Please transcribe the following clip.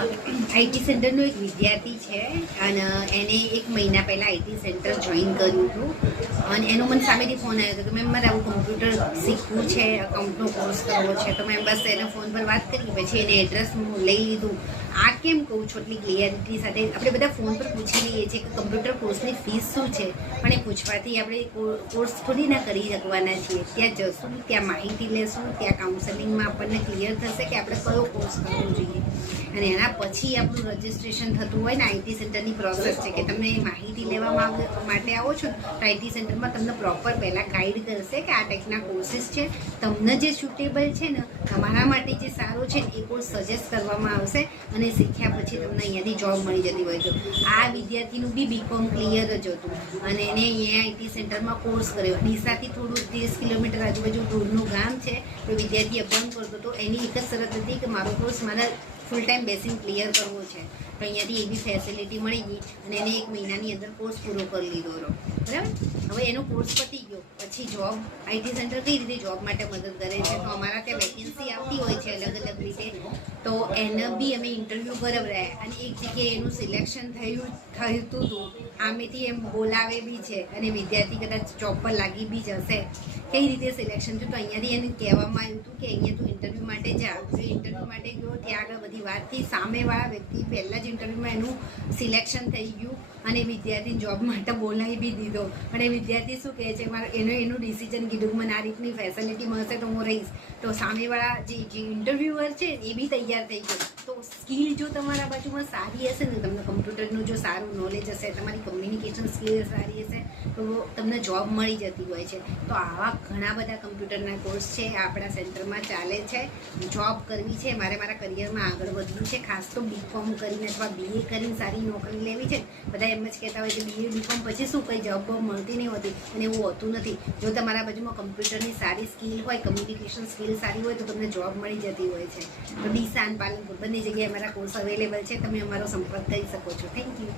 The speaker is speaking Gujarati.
આઈટી સેન્ટરનો એક વિદ્યાર્થી છે અને એને 1 મહિના પહેલાં આઈટી સેન્ટર જોઈન કર્યું હતું અને એનો મને સામેથી ફોન આવ્યો હતો કે મેમ મારે આવું કમ્પ્યુટર શીખવું છે, અકાઉન્ટનો કોર્સ કરવો છે. તો મેં બસ એને ફોન પર વાત કરી, પછી એને એડ્રેસ લઈ લીધું. આ કેમ કહું છું એટલી ક્લિયરિટી સાથે? આપણે બધા ફોન પર પૂછી લઈએ છીએ કે કમ્પ્યુટર કોર્સની ફીસ શું છે, પણ એ પૂછવાથી આપણે કોર્સ થોડી ના કરી શકવાના છીએ. ત્યાં જશું, ત્યાં માહિતી લેશું, ત્યાં કાઉન્સેલિંગમાં આપણને ક્લિયર થશે કે આપણે કયો કોર્સ કરવો જોઈએ. અને એના પછી આપણું રજિસ્ટ્રેશન થતું હોય ને, આઈટી સેન્ટરની પ્રોસેસ છે કે તમને માહિતી લેવા માટે આવો છો તો આઈટી સેન્ટરમાં તમને પ્રોપર પહેલાં ગાઈડ કરશે કે આ ટાઈપના કોર્સીસ છે, તમને જે સુટેબલ છે ને, તમારા માટે જે સારો છે એ કોર્સ સજેસ્ટ કરવામાં આવશે અને શીખ્યા પછી તમને અહીંયાથી જોબ મળી જતી હોય. તો આ વિદ્યાર્થીનું બી બીકોમ ક્લિયર જ હતું અને એને અહીંયા આઈટી સેન્ટરમાં કોર્સ કર્યો. ડીસાથી થોડું 30 કિલોમીટર આજુબાજુ દૂરનું ગામ છે. તો વિદ્યાર્થી અપડાઉન કરતો હતો. એની એક જ શરત હતી કે મારો કોર્સ મારા ફૂલ ટાઈમ બેસીને ક્લિયર કરવો છે. તો અહીંયાથી એવી ફેસિલિટી મળી ગઈ અને એને 1 મહિનાની અંદર કોર્સ પૂરો કરી લીધો હતો. બરાબર, હવે એનો કોર્સ પતી ગયો પછી જોબ, આઈટી સેન્ટર કઈ રીતે જોબ માટે મદદ કરે છે? તો અમારા ત્યાં વેકેન્સી આવતી હોય છે અલગ અલગ રીતે, તો એને બી અમે ઇન્ટરવ્યૂ કરાવ્યા અને એક જગ્યાએ એનું સિલેક્શન થતું હતું. આમેથી એમ બોલાવે બી છે અને વિદ્યાર્થી કદાચ જોબ પર લાગી બી જશે. કઈ રીતે સિલેક્શન થયું? તો અહીંયાથી એને કહેવામાં આવ્યું હતું કે અહીંયા તું ઇન્ટરવ્યૂ માટે જા. જો ઇન્ટરવ્યૂ માટે ગયો, ત્યાં આગળ બધી વાતથી સામેવાળા વ્યક્તિ પહેલાં જ ઇન્ટરવ્યૂમાં એનું સિલેક્શન થઈ ગયું અને વિદ્યાર્થીને જોબ માટે બોલાવી બી દીધો. અને વિદ્યાર્થી શું કહે છે, મારે એનું ડિસિઝન કીધું કે મને આ રીતની ફેસિલિટી મળશે તો હું રહીશ. તો સામેવાળા જે ઇન્ટરવ્યુઅર છે એ બી તૈયાર થઈ ગયો. તો સ્કિલ જો તમારા બાજુમાં સારી હશે ને, તમને કમ્પ્યુટરનું જો સારું નોલેજ હશે, તમારી કમ્યુનિકેશન સ્કિલ સારી હશે, તો તમને જોબ મળી જતી હોય છે. તો આવા ઘણા બધા કમ્પ્યુટરના કોર્સ છે આપણા સેન્ટરમાં ચાલે છે. જોબ કરવી છે, મારા કરિયરમાં આગળ વધવું છે, ખાસ તો બીકોમ કરીને અથવા બીએ કરીને સારી નોકરી લેવી છે. બધા એમ જ કહેતા હોય કે બીએ બીકોમ પછી શું કંઈ જોબ મળતી નહીં હોતી, અને એવું હોતું નથી. જો તમારા બાજુમાં કમ્પ્યુટરની સારી સ્કિલ હોય, કમ્યુનિકેશન સ્કિલ સારી હોય, તો તમને જોબ મળી જતી હોય છે. તો ડીસા અને પાલનપુર બંને જગ્યાએ અમારા કોર્સ અવેલેબલ છે. તમે અમારો સંપર્ક કરી શકો છો. Thank you.